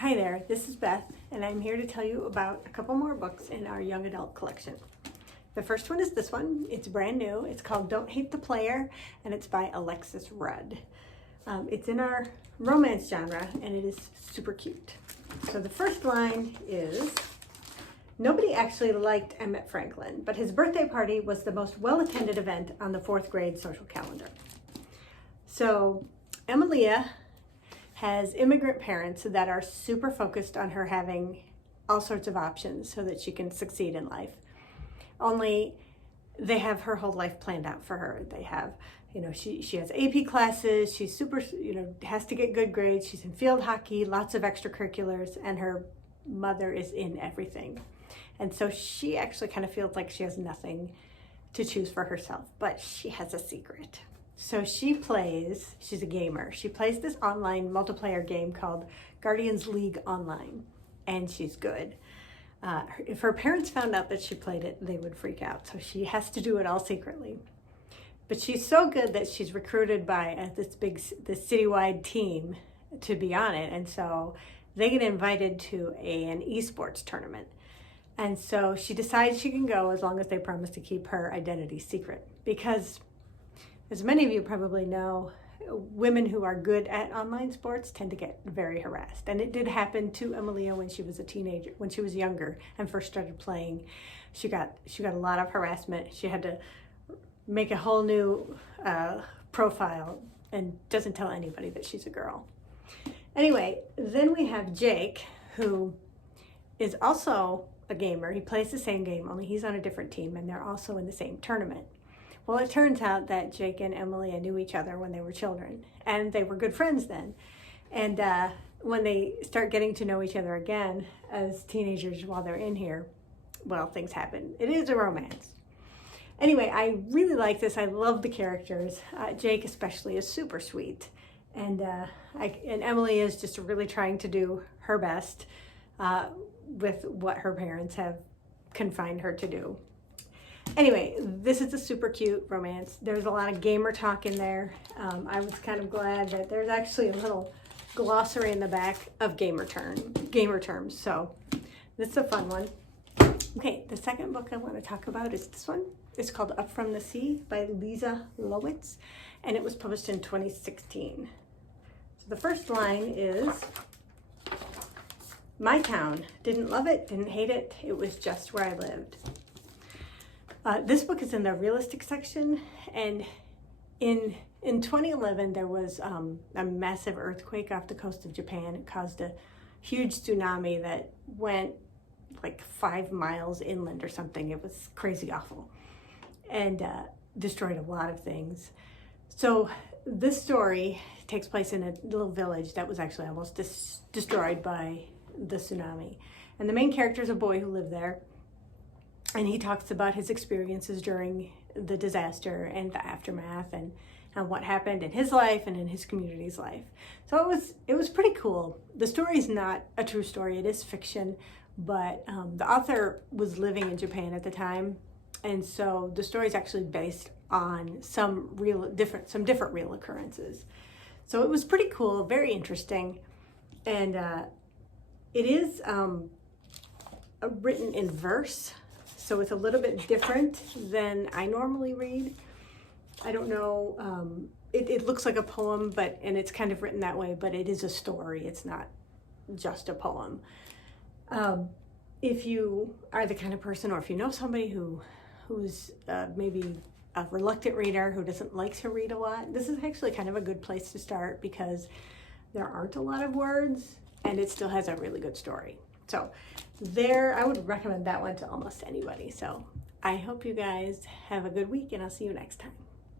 Hi there, this is Beth, and I'm here to tell you about a couple more books in our young adult collection. The first one is this one. It's brand new. It's called Don't Hate the Player, and it's by Alexis Need. It's in our romance genre, and it is super cute. So the first line is, nobody actually liked Emmett Franklin, but his birthday party was the most well-attended event on the 4th grade social calendar. So Emilia has immigrant parents that are super focused on her having all sorts of options so that she can succeed in life. Only they have her whole life planned out for her. They have, she has AP classes, she's super, has to get good grades, she's in field hockey, lots of extracurriculars, and her mother is in everything. And so she actually kind of feels like she has nothing to choose for herself, but she has a secret. So she's a gamer. She plays this online multiplayer game called Guardians League Online, and she's good. If her parents found out that she played it, they would freak out. So she has to do it all secretly. But she's so good that she's recruited by this citywide team to be on it. And so they get invited to an esports tournament. And so she decides she can go as long as they promise to keep her identity secret. Because as many of you probably know, women who are good at online sports tend to get very harassed. And it did happen to Emilia when she was a teenager, when she was younger and first started playing. She got a lot of harassment. She had to make a whole new profile and doesn't tell anybody that she's a girl. Anyway, then we have Jake, who is also a gamer. He plays the same game, only he's on a different team, and they're also in the same tournament. Well, it turns out that Jake and Emilia knew each other when they were children, and they were good friends then. And when they start getting to know each other again as teenagers while they're in here, well, things happen. It is a romance. Anyway, I really like this. I love the characters. Jake especially is super sweet. And Emily is just really trying to do her best with what her parents have confined her to do. Anyway, this is a super cute romance. There's a lot of gamer talk in there. I was kind of glad that there's actually a little glossary in the back of gamer terms. So this is a fun one. Okay, the second book I want to talk about is this one. It's called Up From the Sea by Leza Lowitz, and it was published in 2016. So the first line is, my town, didn't love it, didn't hate it, it was just where I lived. This book is in the realistic section, and in 2011 there was a massive earthquake off the coast of Japan. It caused a huge tsunami that went like 5 miles inland or something. It was crazy awful and destroyed a lot of things. So this story takes place in a little village that was actually almost destroyed by the tsunami. And the main character is a boy who lived there. And he talks about his experiences during the disaster and the aftermath and what happened in his life and in his community's life. So it was pretty cool. The story is not a true story. It is fiction, but the author was living in Japan at the time. And so the story is actually based on some different real occurrences. So it was pretty cool, very interesting. And it is written in verse. So it's a little bit different than I normally read. I don't know, it looks like a poem, and it's kind of written that way, but it is a story. It's not just a poem. If you are the kind of person, or if you know somebody who's maybe a reluctant reader who doesn't like to read a lot, this is actually kind of a good place to start because there aren't a lot of words and it still has a really good story. So I would recommend that one to almost anybody. So I hope you guys have a good week, and I'll see you next time.